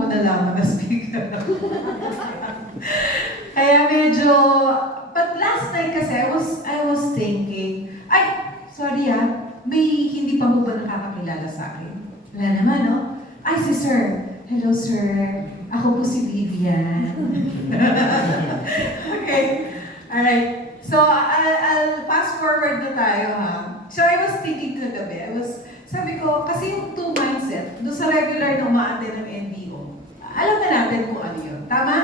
muna lang na speaker. Kaya medyo, but last night kasi I was thinking, ay, sorry may hindi pa mo ba nakakakilala sa akin? Wala naman, no? Ay, si Sir. Hello, Sir. Ako po si Vivian. Okay. Alright. So, I'll fast forward na tayo, ha? So, I was thinking kagabi, sabi ko, kasi yung two mindset, doon sa regular na umaattend ng NDO, alam na natin kung ano yun. Tama?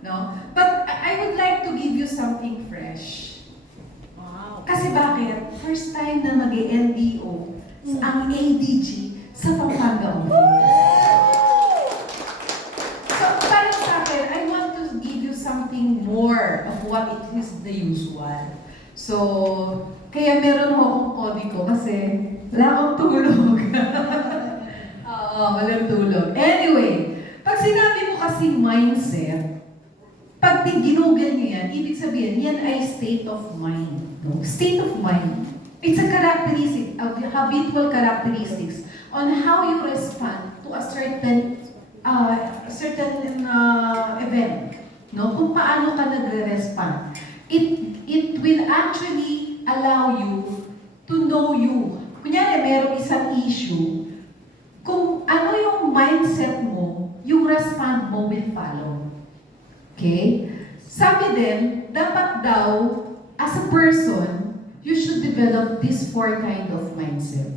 No? But I would like to give you something fresh. Wow. Kasi bakit? First time na mag-NDO ang ADG sa Pampanga office. So, parang sa akin, I want to give you something more of what it is the usual. So, kaya meron mo akong kodi ko kasi wala akong tulog. Oo, walang tulog. Anyway, pag sinabi mo kasi mindset, pag ginugol niyo yan, ibig sabihin, yan ay state of mind. No? State of mind. It's a characteristic, a habitual characteristics on how you respond to a certain event. No? Kung paano ka nagre-respond. It will actually allow you to know you. Kunyari, merong isang issue, kung ano yung mindset mo, yung respond mo will follow. Okay? Sabi din, dapat daw, as a person, you should develop this four kind of mindset.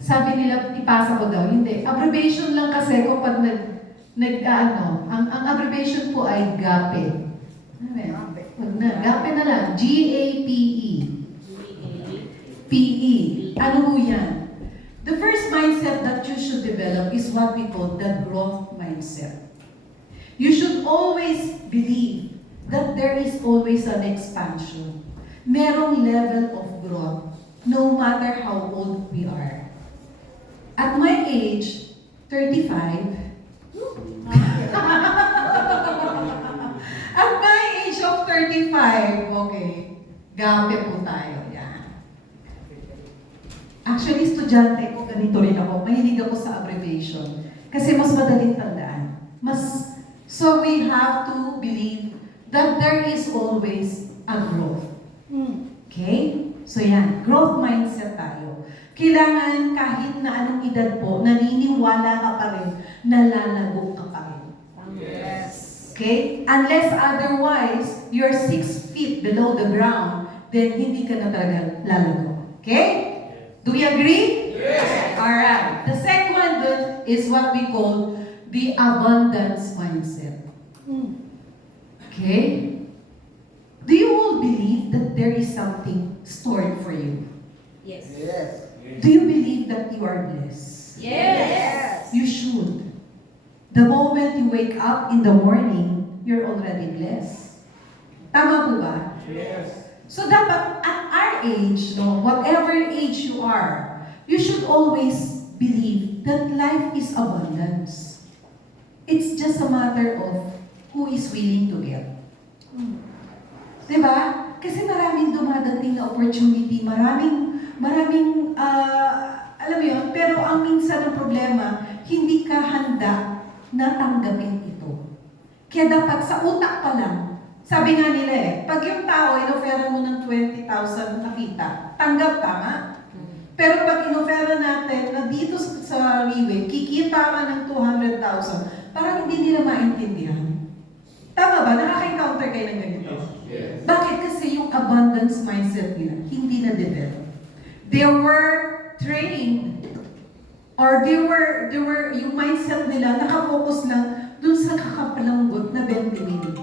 Sabi nila, ipasa ko daw, hindi. Abbreviation lang kasi kung pag ang abbreviation po ay GAPE. Wag na, GAPE na lang. G-A-P-E. P-E. Ano po yan? The first mindset that you should develop is what we call the growth mindset. You should always believe that there is always an expansion. Merong level of growth, no matter how old we are. At my age, 35, at my age of 35, okay, gape po tayo, yan. Actually, estudyante ko, ganito rin ako. Mahilig ako sa abbreviation. Kasi mas madaling tandaan. So we have to believe that there is always a growth. Okay? So yan, growth mindset tayo. Kailangan kahit na anong edad po, naniniwala ka pa rin, nalalago ka pa rin. Yes. Okay? Unless otherwise, you're 6 feet below the ground, then hindi ka na talaga lalago. Okay? Do we agree? Yes. Alright. The second one is what we call the abundance mindset. Okay? Do you all believe that there is something stored for you? Yes. Yes. Do you believe that you are blessed? Yes. You should. The moment you wake up in the morning, you're already blessed. Tama po ba? Yes. So dapat at our age, no, whatever age you are, you should always believe that life is abundance. It's just a matter of who is willing to give. Diba? Kasi maraming dumadating na opportunity, maraming, alam mo yun, pero ang minsan ng problema, hindi ka handa na tanggapin ito. Kaya dapat sa utak pa lang, sabi nga nila pag yung tao, inofera mo ng 20,000 nakita, tanggap, tama? Pero pag inofera natin na dito sa Riway, kikita ka ng 200,000, parang hindi nila maintindihan. Tama ba? Nakaka-encounter kayo ng ganito? Yes. Bakit? Kasi yung abundance mindset nila, hindi na-develop. They were trained, or they were, yung mindset nila, nakafocus lang dun sa kakapalanggot na 20 minutes.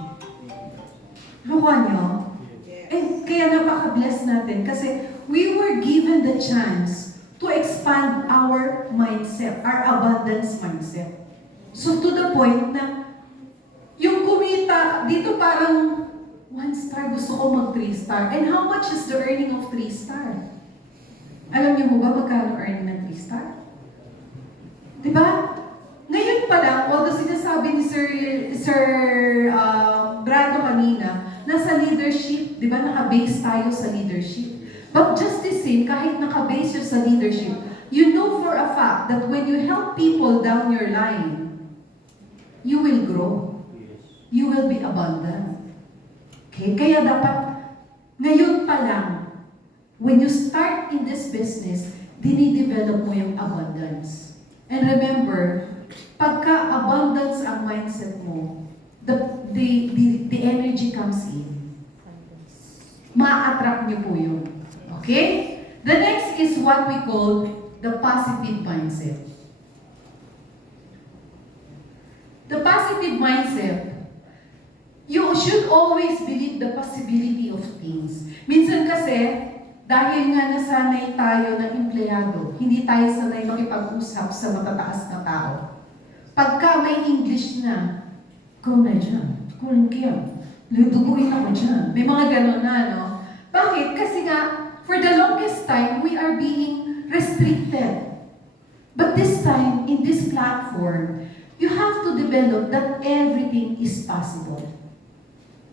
Luka nyo? Eh, kaya napaka-bless natin kasi we were given the chance to expand our mindset, our abundance mindset. So to the point na yung kumita, dito parang 1 star, gusto ko mag 3 star. And how much is the earning of 3 star? Alam niyo mo ba magkano earning ng 3 star? Diba? Ngayon pa lang, although sinasabi ni Sir Brado kanina, nasa leadership, di ba, naka-base tayo sa leadership. But just the same, kahit naka-base yun sa leadership, you know for a fact that when you help people down your line, you will grow. You will be abundant. Okay? Kaya dapat, ngayon pa lang, when you start in this business, dinidevelop mo yung abundance. And remember, pagka abundance ang mindset mo, the energy comes in. Ma-attract niyo po yun. Okay? The next is what we call the positive mindset. The positive mindset, you should always believe the possibility of things. Minsan kasi, dahil nga nasanay tayo ng empleyado, hindi tayo sanay makipag-usap sa matataas na tao. Pagka may English na, ikaw na dyan, kulang kaya, luduguin ako dyan. May mga gano'n na, no? Bakit? Kasi nga, for the longest time, we are being restricted. But this time, in this platform, you have to develop that everything is possible.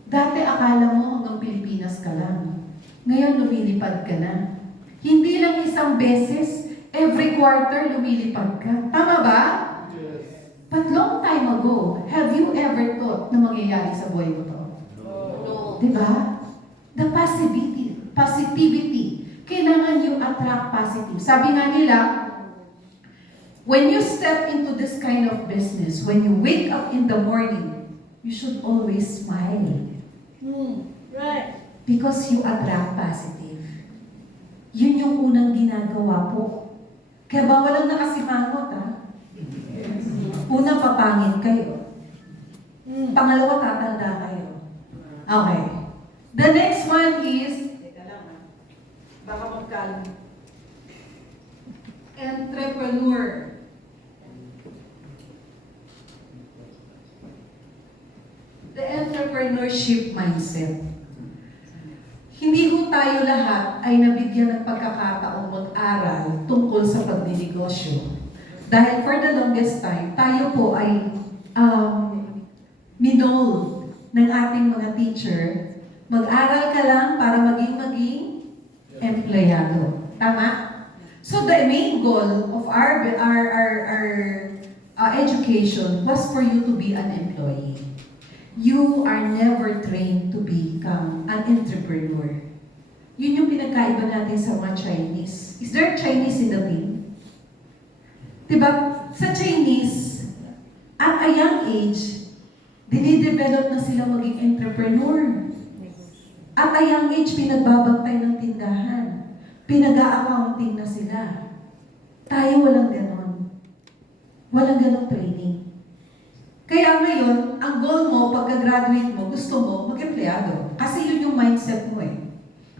Dati akala mo hanggang Pilipinas ka lang. Ngayon, lumilipad ka na. Hindi lang isang beses, every quarter lumilipad ka. Tama ba? Yes. But long time ago, have you ever thought na mangyayari sa buhay mo to? No. Diba? The positivity. Kailangan you attract positive. Sabi nga nila, when you step into this kind of business, when you wake up in the morning, you should always smile. Right. Because you attract positive. Yun yung unang ginagawa po. Kaya ba walang nakasimangot, ha? Una, papangit kayo. Pangalawa, tatanda kayo. Okay. The next one is, teka lang, ha? Baka magkalma. Entrepreneur. The entrepreneurship mindset. Hindi ho tayo lahat ay nabigyan ng pagkakataong mag-aral tungkol sa pagninegosyo. Dahil for the longest time, tayo po ay minold ng ating mga teacher. Mag-aral ka lang para maging empleyado. Tama? So the main goal of our education was for you to be an employee. You are never trained to become an entrepreneur. Yun yung pinagkaiba natin sa mga Chinese. Is there Chinese in the team? Diba? Sa Chinese, at a young age, dinidevelop na sila maging entrepreneur. At a young age, pinagbabantay ng tindahan. Pinag-a-accounting na sila. Tayo walang ganon. Walang ganon training. Kaya ngayon, ang goal mo, pagka-graduate mo, gusto mo mag-empleyado. Kasi yun yung mindset mo eh.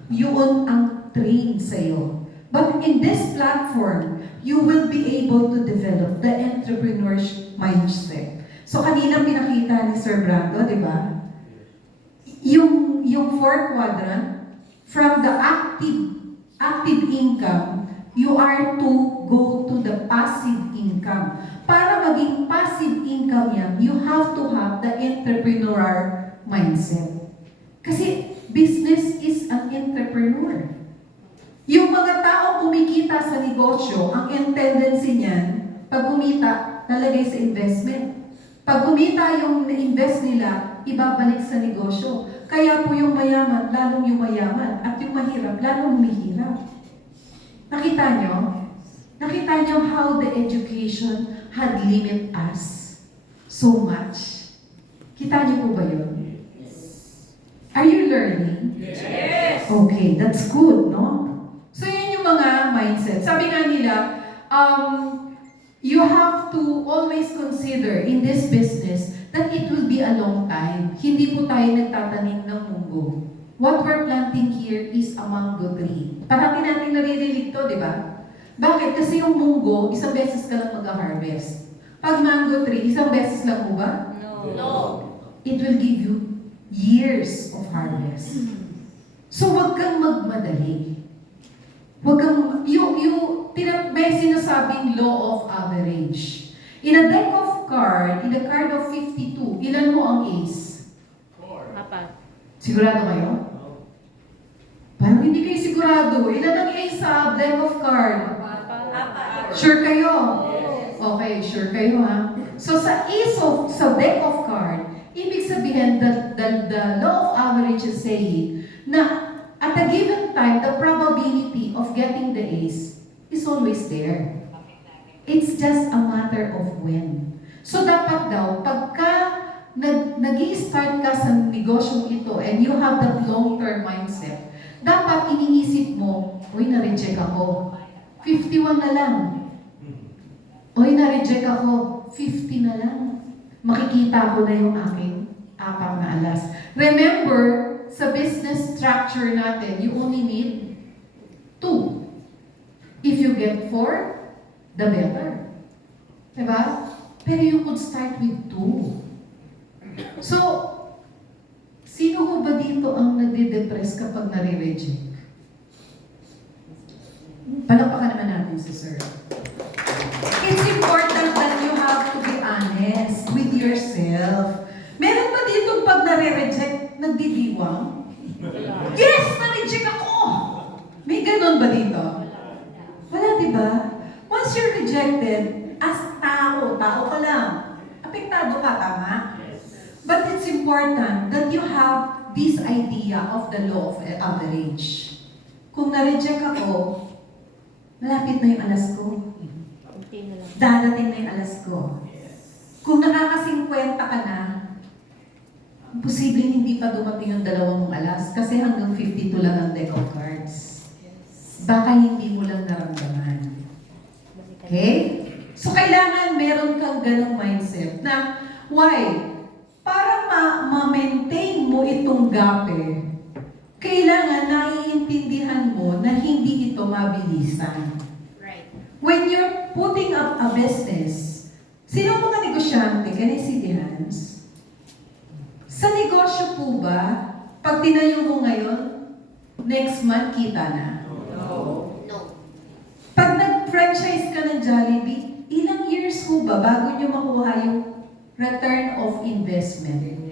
Yun ang train sa'yo. But in this platform, you will be able to develop the entrepreneurship mindset. So kanina pinakita ni Sir Brando, di ba? Yung fourth quadrant, from the active income, you are to go to the passive income. Para maging passive income yan, you have to have the entrepreneurial mindset. Kasi business is an entrepreneur. Yung mga tao kumikita sa negosyo, ang tendency niyan, pag kumita, lalagay sa investment. Pag kumita yung na-invest nila, ibabalik sa negosyo. Kaya po yung mayaman, lalong yumayaman. At yung mahirap, lalong humihirap. Nakita nyo? Nakita nyo how the education had limit us so much? Kita nyo po ba yun? Are you learning? Yes. Okay, that's good, no? So yun yung mga mindset. Sabi nga nila, you have to always consider in this business that it will be a long time. Hindi po tayo nagtatanim ng munggo. What we're planting here is a mango tree. Parati natin naririnig to, di ba? Bakit? Kasi yung munggo, isang beses ka lang mag-harvest. Pag mango tree, isang beses lang mo ba? No. It will give you years of harvest. So wag kang magmadali. Wag kang, may sinasabing law of average. In a deck of card, in a card of 52, ilan mo ang ace? Apat. Sigurado kayo? Parang hindi kayo sigurado. Ilan ang ace sa deck of card? Apat. Sure kayo? Okay, sure kayo ha? So sa deck of card, ibig sabihin the law of average is saying na at a given time, the probability of getting the ace is always there. It's just a matter of when. So dapat daw, pagka nag-i-start ka sa negosyong ito and you have that long-term mindset, dapat iniisip mo, uy, na-reject ako. 51 na lang. Uy, na-reject ako. 50 na lang. Makikita ko na yung aking apat na alas. Remember, sa business structure natin, you only need 2. If you get 4, the better. Diba? Pero you could start with 2. So, sino ko ba dito ang nade-depress kapag nare-reject? Palakpakan naman natin si Sir. It's important that you have to be honest with yourself. Meron ba dito pag nare-reject, nagdidiwang? Yes! Na-reject ako! May ganun ba dito? Wala, diba? Once you're rejected, as tao ka lang. Apektado ka, tama? But it's important that you have this idea of the law of average. Kung na-reject ako, malapit na yung alas ko. Dadating na yung alas ko. Kung nakaka-50 ka na, posibleng hindi pa dumating yung 2 mong alas kasi hanggang 52 lang ang deck of cards. Baka hindi mo lang naramdaman. Okay? So, kailangan meron kang ganong mindset na, why? Para ma-maintain mo itong gap kailangan naiintindihan mo na hindi ito mabilisan. Right. When you're putting up a business, sino mga negosyante? Can I see the hands? Sa negosyo po ba, pag tinayo mo ngayon, next month kita na? No. Pag nag-franchise ka ng Jollibee, ilang years po ba bago nyo makuha yung return of investment?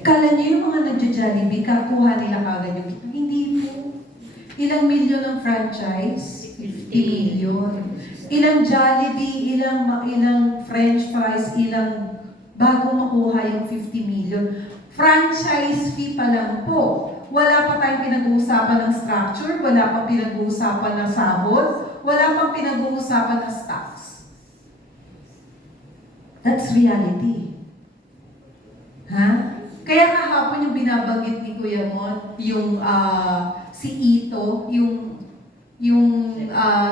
Kala nyo yung mga nagja-Jollibee, kakuha nila kagad yung hindi po. Ilang milyon ang franchise? 50 million. Ilang Jollibee, ilang French fries, ilang bago makuha yung 50 million. Franchise fee pa lang po. Wala pa tayong pinag-uusapan ng structure, wala pa pinag-uusapan ng sahod, wala pa pinag-uusapan ng stocks. That's reality. Ha? Kaya kahapon yung binabanggit ni Kuya Mon, yung si Ito, yung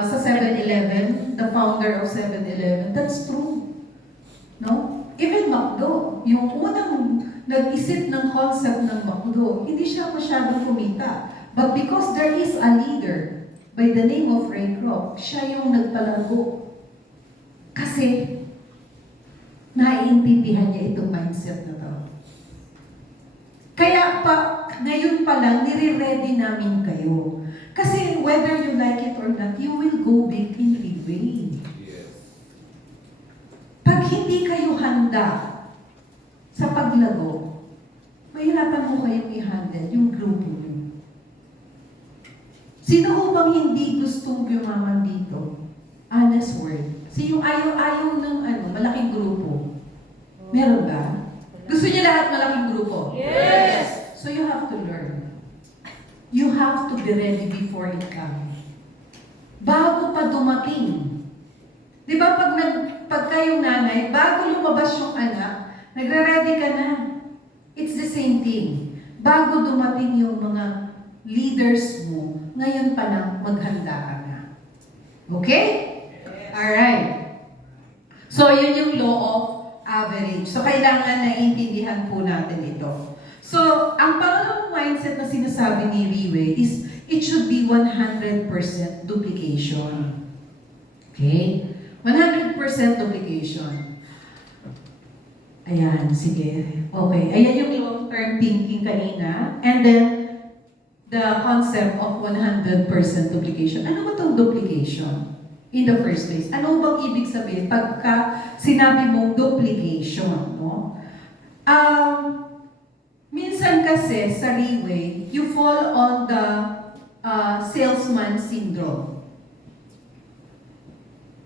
sa 7-Eleven, the founder of 7-Eleven, that's true. No? Even McDo, yung unang nag-isip ng concept ng McDo, hindi siya masyadong kumita. But because there is a leader by the name of Ray Kroc, siya yung nagpalago. Kasi naiintindihan niya itong mindset na to. Kaya ngayon pa lang, nire-ready namin kayo. Kasi whether you like it or not, you will go big in Leeway. Pag hindi kayo handa sa paglago, mahirapan mo kayong i-handle yung grupo niyo. Sino ho bang hindi gustong yumaman dito? Honest word. Yung ayaw ng malaking grupo. Meron ba? Gusto niyo lahat malaking grupo? Yes! So you have to learn. You have to be ready before it comes. Bago pa dumating. Di ba pag kayong nanay, bago lumabas yung anak, nagre-ready ka na. It's the same thing. Bago dumating yung mga leaders mo, ngayon pa lang maghanda ka na. Okay? Alright. So yun yung law of average. So, kailangan naiintindihan po natin ito. So, ang pangalawang mindset na sinasabi ni Riwe is, it should be 100% duplication. Okay? 100% duplication. Ayan, sige. Okay. Ayan yung long-term thinking kanina. And then, the concept of 100% duplication. Ano ba itong duplication? In the first place. Ano bang ibig sabihin pagka sinabi mong duplication, no? Minsan kasi sa Riwe, you fall on the salesman syndrome.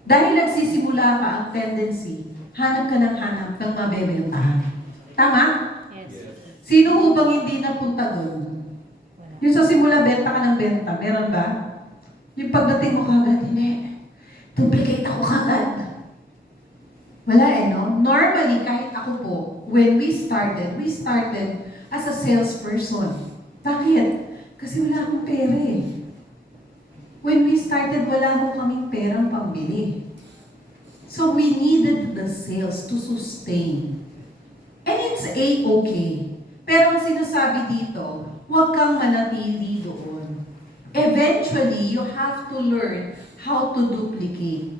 Dahil nagsisimula ka ang tendency, hanap ka ng mabebentahan. Tama? Yes. Sino ho bang hindi napunta doon? Wala. Yung sa simula, benta ka ng benta. Meron ba? Yung pagdating mo kagad, hindi. Duplicate ako kagad. Wala no? Normally, kahit ako po, when we started as a salesperson. Bakit? Kasi wala akong pera eh. When we started, wala akong kaming perang pambili. So we needed the sales to sustain. And it's A-okay. Pero ang sinasabi dito, huwag kang manatili doon. Eventually, you have to learn how to duplicate.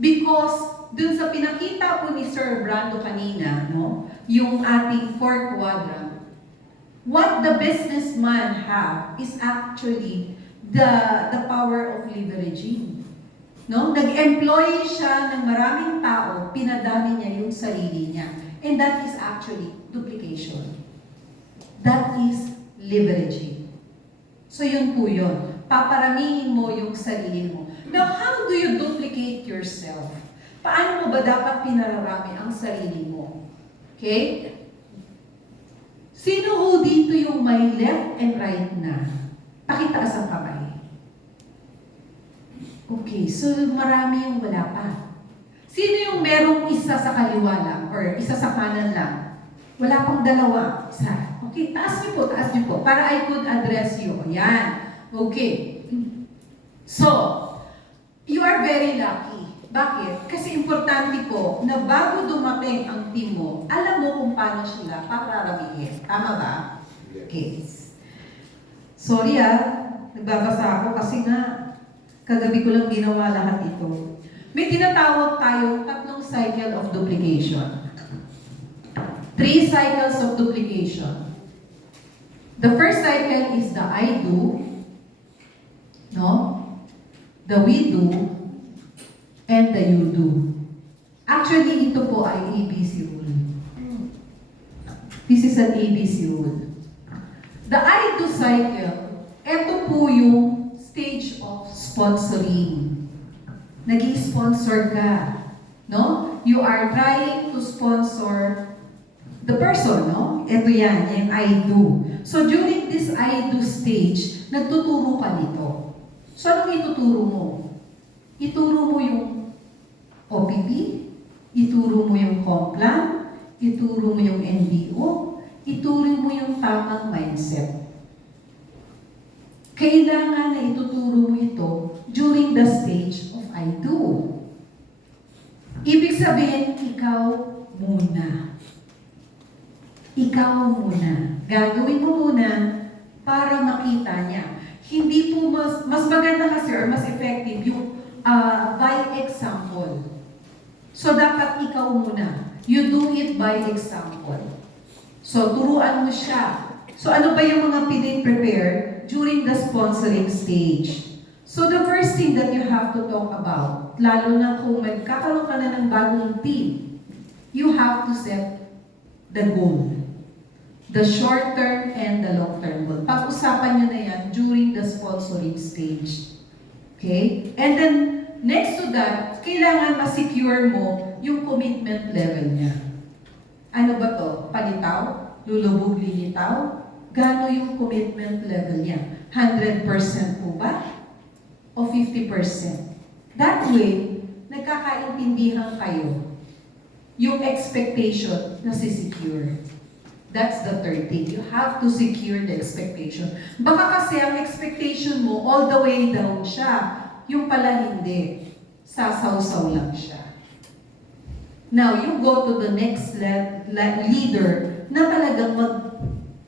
Because dun sa pinakita po ni Sir Brando kanina, no, yung ating 4 quadrant, what the businessman have is actually the power of leveraging. No? Nag-employ siya ng maraming tao, pinadami niya yung sarili niya. And that is actually duplication. That is leveraging. So yun po yun. Paparamihin mo yung sarili mo. Now, how do you duplicate yourself? Paano mo ba dapat pinararami ang sarili mo? Okay? Sino ho dito yung may left and right na? Pakitaas ang kamay. Okay, so marami yung wala pa. Sino yung merong isa sa kaliwa lang or isa sa kanan lang? Wala pang dalawa. Isa. Okay, taas niyo po, para I could address you. Yan. Okay. So, you are very lucky. Bakit? Kasi importante po na bago dumating ang team mo, alam mo kung paano sila papararamihin. Tama ba? Okay. Sorry nagbabasa ako kasi nga kagabi ko lang ginawa lahat ito. May tinatawag tayong 3 cycle of duplication. 3 cycles of duplication. The first cycle is the I do, no? The we do, and the you do. Actually, ito po ay ABC rule. This is an ABC rule. The I do cycle, ito po yung stage of sponsoring. Nag-i-sponsor ka, no? You are trying to sponsor the person, no? Ito yan, yung I do. So during this I do stage, nagtuturo ka nito. So anong ituturo mo? Ituro mo yung OPP, ituro mo yung Complan, ituro mo yung NDO, ituro mo yung tamang mindset. Kailangan na ituturo mo ito during the stage of I do. Ibig sabihin, ikaw muna. Ikaw muna. Gagawin mo muna para makita niya. Hindi po mas maganda kasi or mas effective yung by example. So dapat ikaw muna. You do it by example. So turuan mo siya. So ano ba yung mga piniprepare during the sponsoring stage? So the first thing that you have to talk about, lalo na kung magkakaroon ka na ng bagong team, you have to set the goal. The short term and the long term goal. Pag-usapan nyo na yan during the sponsoring stage. Okay? And then, next to that, kailangan ma-secure mo yung commitment level niya. Ano ba to? Palitaw? Lulubog lilitaw? Gano yung commitment level niya? 100% po ba? O 50%? That way, nagkakaintindihan kayo. Yung expectation na si-secure. That's the third thing. You have to secure the expectation. Baka kasi ang expectation mo, all the way down siya. Yung pala hindi. Sasaw-saw lang siya. Now, you go to the next leader na talagang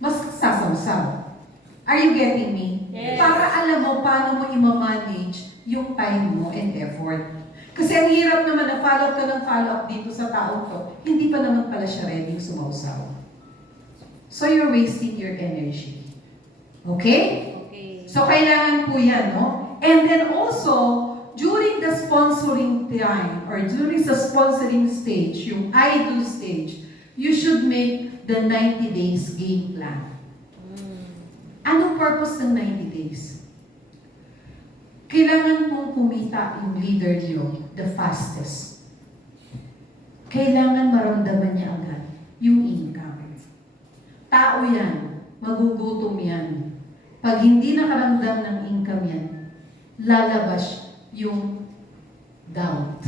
mas sasaw-saw. Are you getting me? Yes. Para alam mo paano mo i-manage yung time mo and effort. Kasi ang hirap naman na follow-up ka ng follow-up dito sa taong to, hindi pa naman pala siya ready sumausaw. So you're wasting your energy. Okay? Okay. So kailangan po yan, no? And then also, during the sponsoring time, or during the sponsoring stage, yung I do stage, you should make the 90 days game plan. Anong purpose ng 90 days? Kailangan pong kumita yung leader niyo the fastest. Kailangan maramdaman niya agad yung income. Tao yan, magugutom yan. Pag hindi nakaramdam ng income yan, lalabas yung doubt.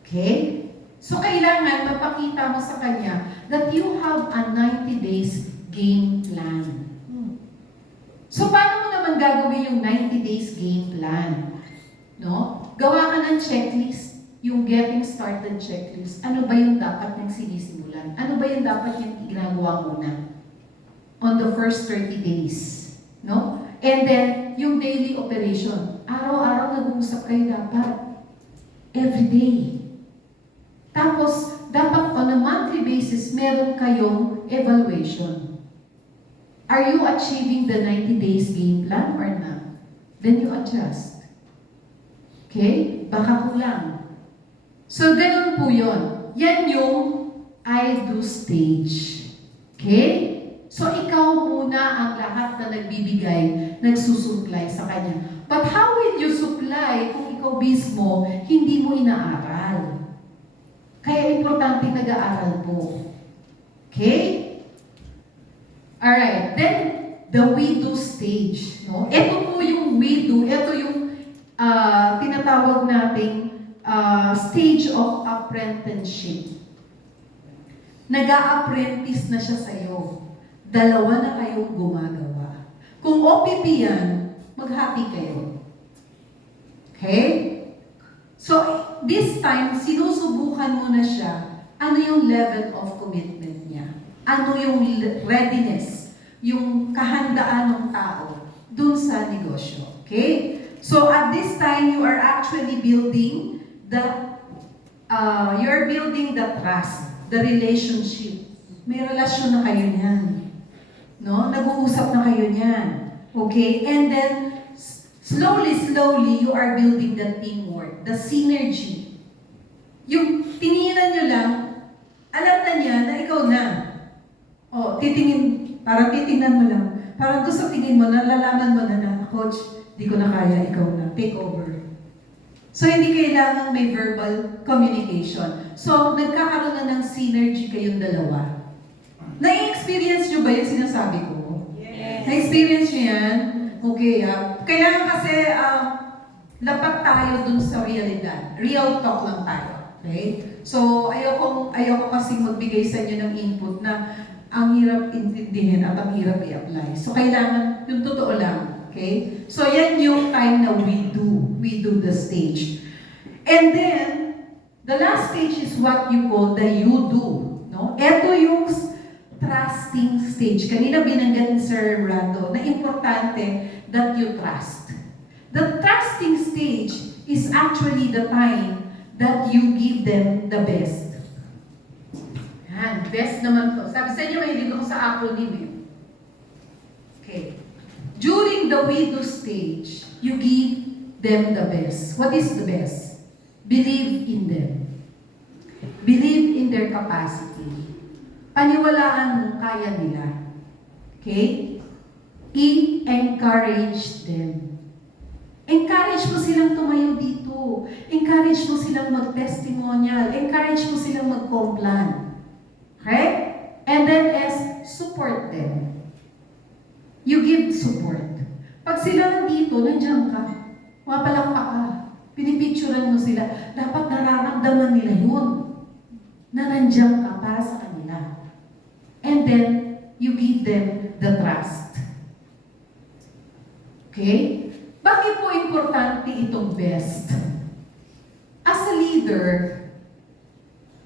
Okay? So, kailangan mapakita mo sa kanya that you have a 90 days game plan. So, paano mo naman gagawin yung 90 days game plan? No? Gawa ka ng checklist, yung getting started checklist. Ano ba yung dapat niyang sinisimulan? Ano ba yung dapat niyang ginagawa muna? On the first 30 days. No? And then, yung daily operation. Araw-araw nag-uusap kayo dapat. Every day. Tapos, dapat on a monthly basis, meron kayong evaluation. Are you achieving the 90 days game plan or not? Then you adjust. Okay? Baka kulang. So, ganun po yun. Yan yung I do stage. Okay? So, ikaw muna ang lahat na nagbibigay, nagsusupply sa kanya. But how will you supply kung ikaw mismo hindi mo inaaral? Kaya importante nag-aaral po. Okay? Alright. Then, the we do stage. No? Ito po yung we do. Ito yung tinatawag nating stage of apprenticeship. Nag-a-apprentice na siya sa'yo. Dalawa na kayong gumagawa. Kung OPP yan, maghati kayo. Okay? So, this time, sinusubukan mo na siya, ano yung level of commitment niya? Ano yung readiness, yung kahandaan ng tao dun sa negosyo. Okay? So, at this time, you are actually building you're building the trust, the relationship. May relasyon na kayo niyan. No? Nag-uusap na kayo niyan. Okay? And then, slowly, you are building the teamwork, the synergy. Yung tinginan nyo lang, alam na niya na ikaw na. O, parang titingnan mo lang. Parang doon sa tingin mo, nalalaman mo na, Coach, di ko na kaya, ikaw na, take over. So, hindi kailangan may verbal communication. So, nagkakaroon na ng synergy kayong dalawa. Na-experience nyo ba yung sinasabi ko? Yes. Na-experience nyo yan? Okay, kailangan kasi lapat tayo dun sa realidad. Real talk lang tayo. Okay? So, ayoko kasi magbigay sa inyo ng input na ang hirap intindihin at ang hirap i-apply. So, kailangan yung totoo lang. Okay? So, yan yung time na we do the stage. And then, the last stage is what you call the you do. No? Ito yung trusting stage. Kanina binanggit ni Sir Rando na importante that you trust. The trusting stage is actually the time that you give them the best. Yan, best naman to. Sabi sa inyo, mahilig ako sa acronym eh. Okay. During the we do stage, you give them the best. What is the best? Believe in them. Believe in their capacity. Paniwalaan mo kaya nila. Okay? I-encourage them. Encourage mo silang tumayo dito. Encourage mo silang mag-testimonial. Encourage mo silang mag-complan. Okay? And then support them. You give support. Pag sila nandito, nandiyan ka. Mapalakpak ka. Pinipicturan mo sila. Dapat nararamdaman nila yun. Na nandiyan ka para sa kanila. And then, you give them the trust. Okay? Bakit po importante itong best? As a leader,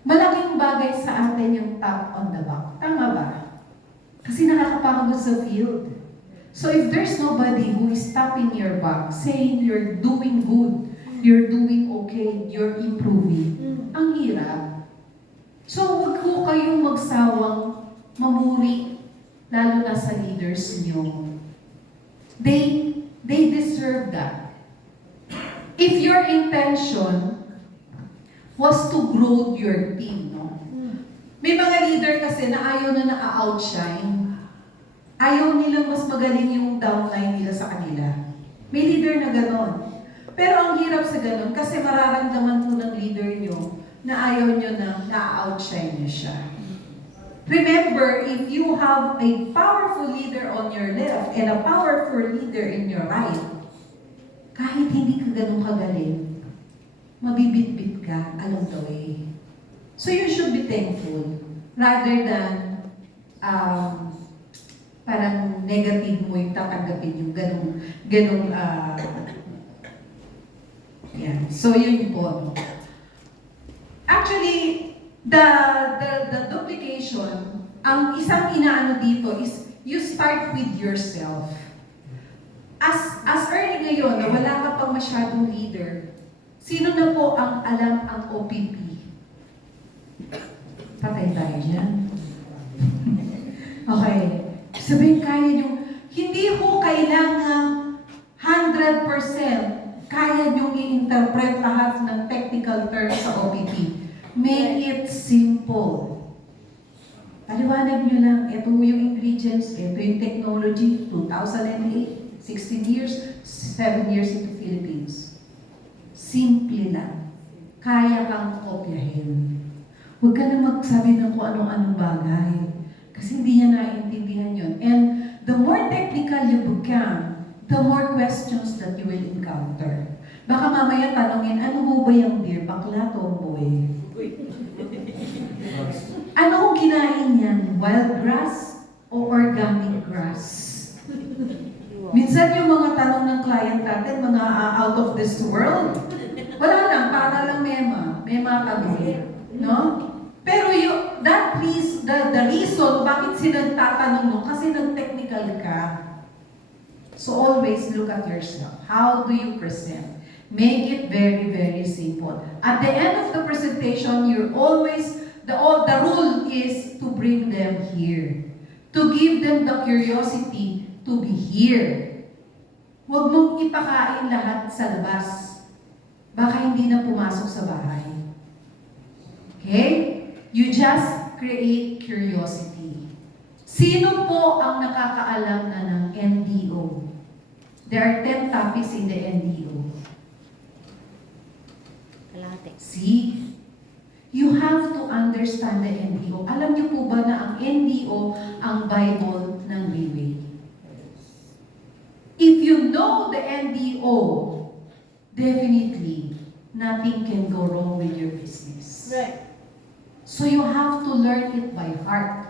malaking bagay sa atin yung tap on the back. Tama ba? Kasi nakakapagod sa field. So if there's nobody who is tapping your back, saying you're doing good, you're doing okay, you're improving, ang hirap. So huwag ko kayong magsawang mamuri, lalo na sa leaders niyo. They deserve that. If your intention was to grow your team, no? May mga leader kasi na ayaw na na-outshine. Ayaw nilang mas magaling yung downline nila sa kanila. May leader na ganon. Pero ang hirap sa ganon kasi mararamdaman po ng leader nyo na ayaw nyo na na-outshine niya siya. Remember, if you have a powerful leader on your left and a powerful leader in your right, kahit hindi ka ganun kagaling, mabibit-bit ka along the way. So you should be thankful rather than parang negative mo yung tatanggapin yung ganung yan. So yun po. Actually, the duplication, ang isang inaano dito is you start with yourself. As early ngayon, na wala ka pang masyadong leader, sino na po ang alam ang OPP? Patay tayo dyan. Okay. Sabihin, kaya nyo, hindi ho kailangan 100% kaya nyo i-interpret lahat ng technical terms sa OPP. Make it simple. Paliwanag nyo lang, ito yung ingredients, ito yung technology, 2008, 16 years, 7 years in the Philippines. Simple lang. Kaya kang kopyahin. Huwag ka na magsabi ng kung anong-anong bagay. Kasi hindi niya naiintindihan yun. And the more technical you become, the more questions that you will encounter. Baka mamaya tanongin, ano mo ba yung deer? Bakla, tomboy? Ano ang kinain yan? Wild grass o organic grass? Minsan yung mga tanong ng client natin, mga out of this world, wala lang, para lang mema tanong. No? Pero the reason bakit sila tatanong mo, kasi nag-technical ka. So always look at yourself. How do you present? Make it very, very simple. At the end of the presentation, you're always, the rule is to bring them here. To give them the curiosity to be here. Huwag mong ipakain lahat sa labas. Baka hindi na pumasok sa bahay. Okay? You just create curiosity. Sino po ang nakakaalam na ng NDO? There are 10 topics in the NDO. See? You have to understand the NDO. Alam niyo po ba na ang NDO ang Bible ng Relay? If you know the NDO, definitely, nothing can go wrong with your business. Right. So you have to learn it by heart.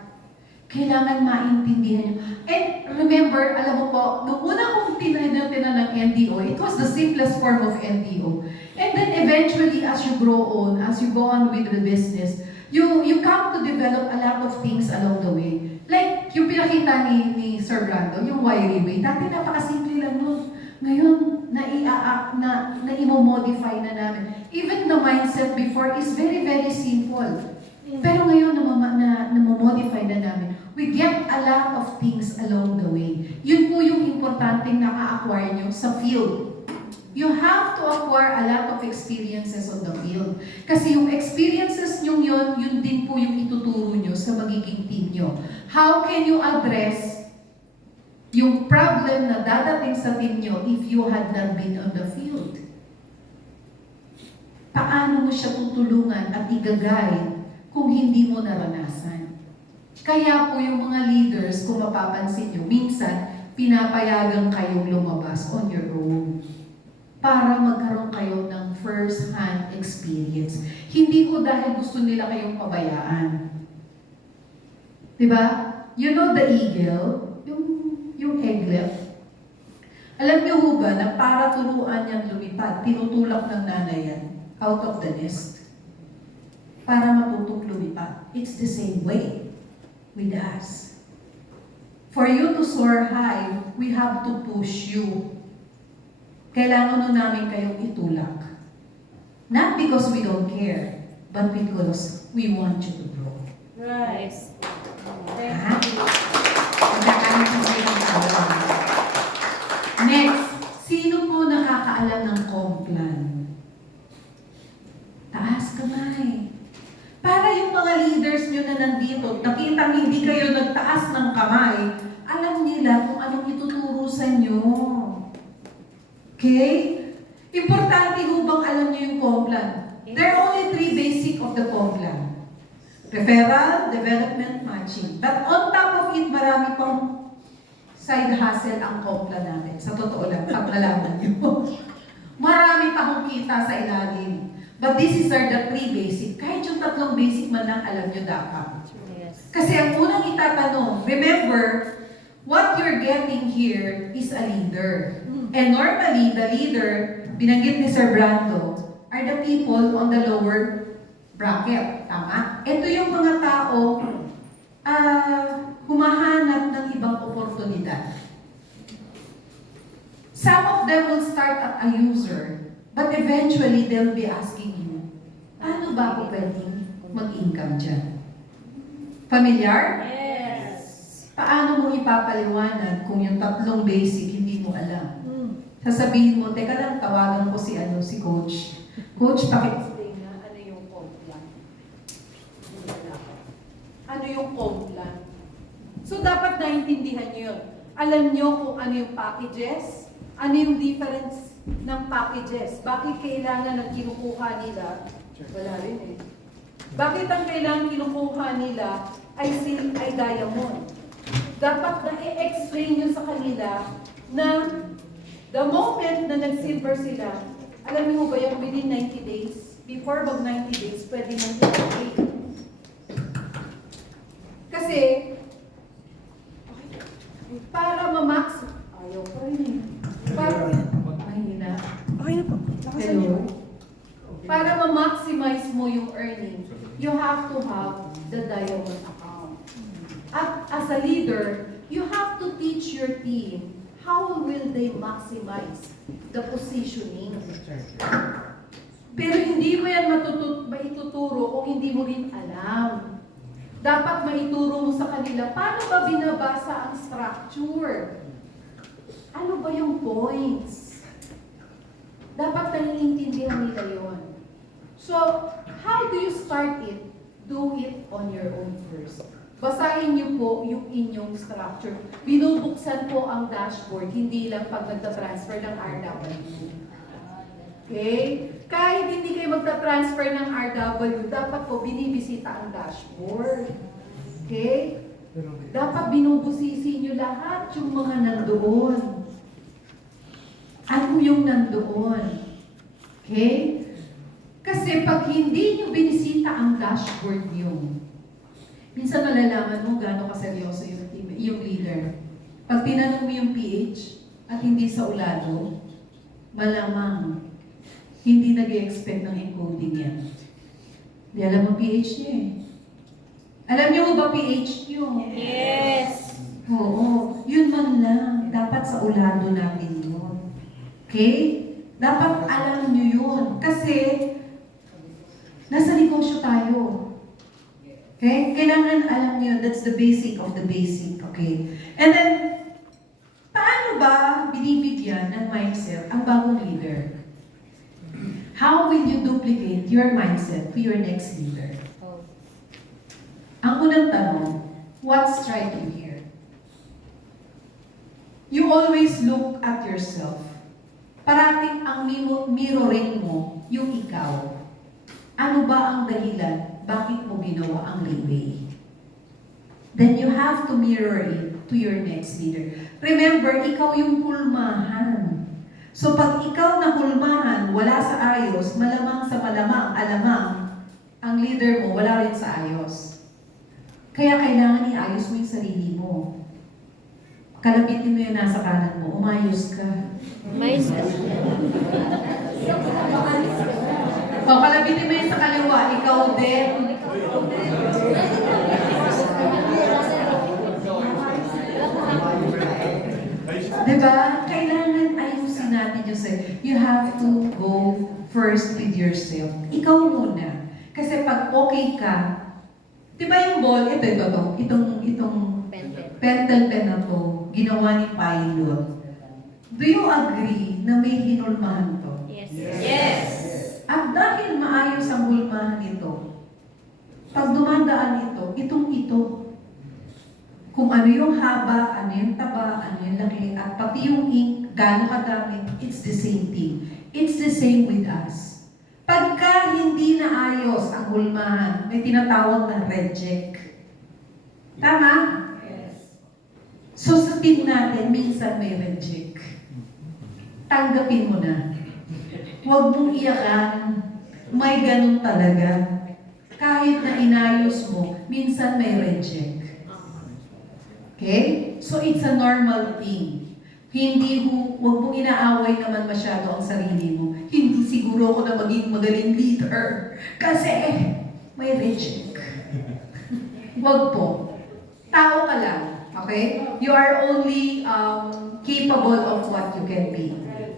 Kailangan maintindihan nyo. And remember, alam mo po, nung una kong tinanan ng NDO, it was the simplest form of NDO. And then eventually, as you grow on, as you go on with the business, you come to develop a lot of things along the way. Like, yung pinakita ni Sir Brando, yung wiry way. Dati napakasimple lang nun. Ngayon, na-i-modify na namin. Even the mindset before is very, very simple. Pero ngayon, na-modify na namin. We get a lot of things along the way. Yun po yung importanteng naka-acquire nyo sa field. You have to acquire a lot of experiences on the field. Kasi yung experiences nyo yun din po yung ituturo nyo sa magiging team nyo. How can you address yung problem na dadating sa team nyo if you had not been on the field? Paano mo siya tutulungan at igagay kung hindi mo naranasan? Kaya po yung mga leaders, kung mapapansin nyo, minsan pinapayagan kayong lumabas on your own para magkaroon kayo ng first-hand experience. Hindi ko dahil gusto nila kayong pabayaan. Diba? You know the eagle? Yung eaglet. Alam niyo ho ba na para turuan niyang lumipad, tinutulak ng nanay yan out of the nest para matutong lumipad. It's the same way with us. For you to soar high, we have to push you. Kailangan nun namin kayong itulak. Not because we don't care, but because we want you to grow. Right. Ha? Next, sino po nakakaalam ng Complan? Taas kamay. Para yung mga leaders nyo na nandito, nakitang hindi kayo nagtaas ng kamay, alam nila kung anong ituturo sa inyo. Okay? Importante ho bang alam niyo yung Complan? There are only 3 basic of the Complan. Referral, development, matching. But on top of it, marami pang side hustle ang Complan natin. Sa totoo lang, pag nalaman niyo. Marami pa akong kita sa ilalim. But this is the 3 basic. Kahit yung 3 basic man lang alam niyo dapat. Yes. Kasi ang unang itatanong, remember, what you're getting here is a leader. And normally, the leader, binanggit ni Sir Brando, are the people on the lower bracket. Tama? Ito yung mga tao humahanap ng ibang oportunidad. Some of them will start at a user, but eventually they'll be asking you, paano ba ako pwedeng mag-income dyan? Familiar? Yes. Paano mo ipapaliwanag kung yung 3 basic hindi mo alam? Sasabihin mo, teka lang, tawagan ko si Coach. Coach, Explain na ano yung Complan. Ano yung Complan? So, dapat naintindihan nyo yun. Alam nyo kung ano yung packages, ano yung difference ng packages. Bakit kailangan ng kinukuha nila? Wala rin eh. Bakit ang kailangan kinukuha nila ay diamond? Dapat na i-explain nyo sa kanila na the moment na nag-silver sila, alam niyo ba yung within 90 days, before mag 90 days, pwede nang i-pay. Kasi, para ma-max, ayaw pa rin eh. Mahina. Okay na po. Lakasan niyo. Hello? Para ma-maximize mo yung earning, you have to have the diamond account. At as a leader, you have to teach your team how will they maximize the positioning. Pero hindi mo yan maituturo kung hindi mo rin alam. Dapat maituro mo sa kanila, paano ba binabasa ang structure? Ano ba yung points? Dapat naiintindihan nila yon. So, how do you start it? Do it on your own first. Basahin niyo po yung inyong structure. Binubuksan po ang dashboard, hindi lang pag nagta-transfer ng RW. Okay? Kahit hindi kayo magta-transfer ng RW, dapat po binibisita ang dashboard. Okay? Dapat binubusisi niyo lahat yung mga nandoon. Ano yung nandoon? Okay? Kasi pag hindi niyo binisita ang dashboard niyo, minsan malalaman mo gaano kaseryoso yung team, yung leader. Pag tinanong mo yung PH at hindi sa ulado, malamang hindi nag-expect ng encoding yan. Hindi alam mo PH niya eh. Alam niyo ba PH niyo? Yes. Oo. Yun man lang. Dapat sa ulado natin yun. Okay? Dapat alam niyo yun. Kasi nasa negosyo tayo. Okay? Kailangan alam niyo, that's the basic of the basic. Okay? And then, paano ba binibigyan ng mindset ang bagong leader? How will you duplicate your mindset to your next leader? Oh. Ang unang tanong, what's striking here? You always look at yourself. Parating ang mirroring mo yung ikaw. Ano ba ang dahilan? Bakit mo ginawa ang leeway? Then you have to mirror it to your next leader. Remember, ikaw yung hulmahan. So pag ikaw na hulmahan, wala sa ayos, malamang sa malamang, alamang, ang leader mo, wala rin sa ayos. Kaya kailangan iayos mo yung sarili mo. Kalabitin mo yung nasa kanan mo, umayos ka. Mais ka. O, kalabitin mo yung sa kaliwa, ikaw din. Diba? Kailangan ayusin natin yung sarili. You have to go first with yourself. Ikaw muna. Kasi pag okay ka, diba yung ball, itong pentel pen na to, ginawa ni Pilot. Do you agree na may hinulmahan to? Yes. Yes. At dahil maayos ang hulmahan nito, pag dumadaan ito, itong ito, Kung ano yung haba, ano yung taba, ano yung laki, at pati yung ink, gaano kadami, it's the same thing. It's the same with us. Pagka hindi naayos ang hulmahan, may tinatawag na red check. Tama? Yes. So sa team natin, minsan may red check. Tanggapin mo na. Huwag mong iyakan. May ganun talaga. Kahit na inayos mo, minsan may red check. Okay? So it's a normal thing. Hindi huwag mong inaaway naman masyado ang sarili mo. Hindi siguro ako na maging magaling leader. Kasi may red check. Huwag po. Tao ka lang. Okay? You are only capable of what you can be.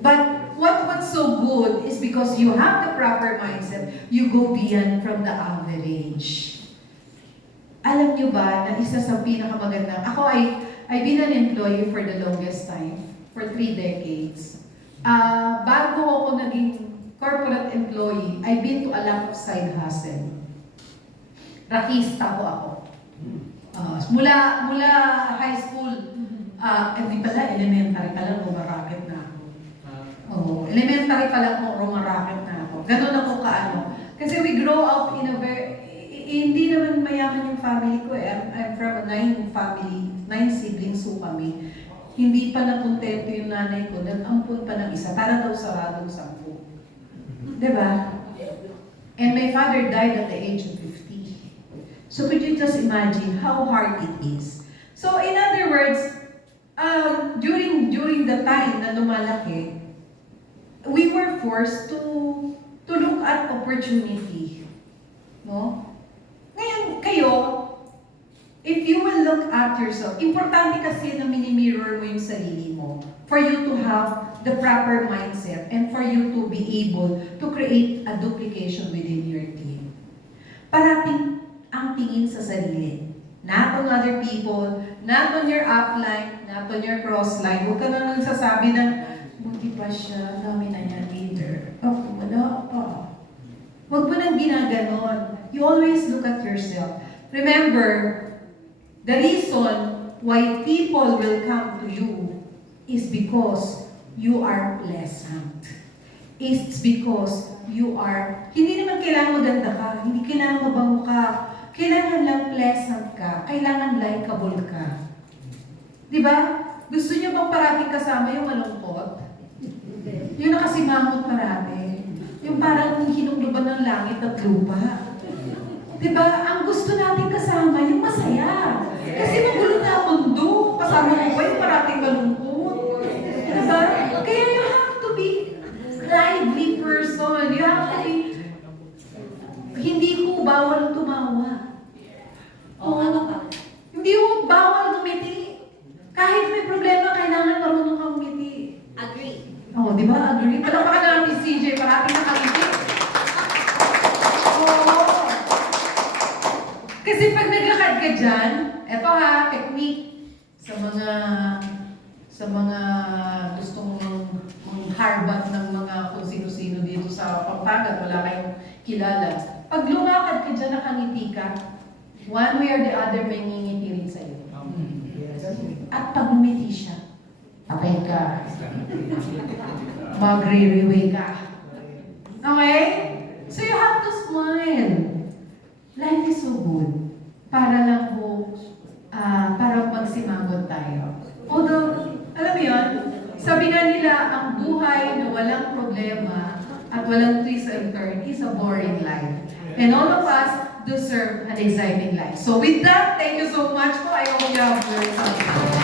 But what's so good is because you have the proper mindset, you go beyond from the average. Alam nyo ba na isa sa pinakamagandang, I've been an employee for the longest time, for 3 decades. Bago ako naging corporate employee, I've been to a lot of side hustle. Rakista ko ako. Mula high school, hindi pala, elementary pa lang, rumaraket na ako. Elementary pa lang rumaraket na ako. Ganun ako kaano. Kasi we grow up in a hindi naman mayaman yung family ko eh. I'm from a 9 family, 9 siblings so kami. Hindi pa nakontento yung nanay ko, nag-ampun pa ng isa, para daw saradong 10. Diba? And my father died at the age of 50. So could you just imagine how hard it is? So in other words, during the time na lumalaki, we were forced to look at opportunity. No? Ngayon, kayo, if you will look at yourself, importante kasi na mini-mirror mo yung sarili mo for you to have the proper mindset and for you to be able to create a duplication within your team. Parating ang tingin sa sarili. Not on other people, not on your upline, not on your crossline. Huwag ka na nagsasabi ng, buti pa siya, dami na niya leader. Ako, wala pa. Huwag mo nang ginaganon. You always look at yourself. Remember, the reason why people will come to you is because you are pleasant. It's because you are, hindi naman kailangan maganda ka, hindi kailangan mabango ka, kailangan lang pleasant ka, kailangan likable ka. Diba? Gusto niyo bang parating kasama yung malungkot? Yung nakasimangot parati. Yung parang hinugluban ng langit at lupa. Diba? Ang gusto natin kasama, yung masaya. Kasi magulo na ang mundo. Kasama mo ba yung parating malungkot? Diba? Kaya you have to be lively person. You have to be, hindi ko bawal tumawa. Oo, ano ka? Hindi ko bawal ngumiti. Kahit may problema, kailangan marunong kang ngumiti. Agree. Oo, di ba? Agree. Palakpakan namin ni CJ, parating nakangiti. Oo. Kasi pag naglakad ka dyan, eto ha, technique sa mga gustong mangharbat ng mga kung sino-sino dito sa Pampanga, wala kayong kilala. Pag lumakad ka dyan, nakangiti ka, one way or the other, may ngingiti rin sa'yo. At pag ngumiti siya, tapay ka. Magre-reweigh ka. Okay? So you have to smile. Life is so good. Para lang po, para magsimangot tayo. Although, alam mo yun, sabi nga nila, ang buhay na walang problema at walang twist and turn is a boring life. And all of us deserve an exciting life. So with that, thank you so much po. I hope you have learned something.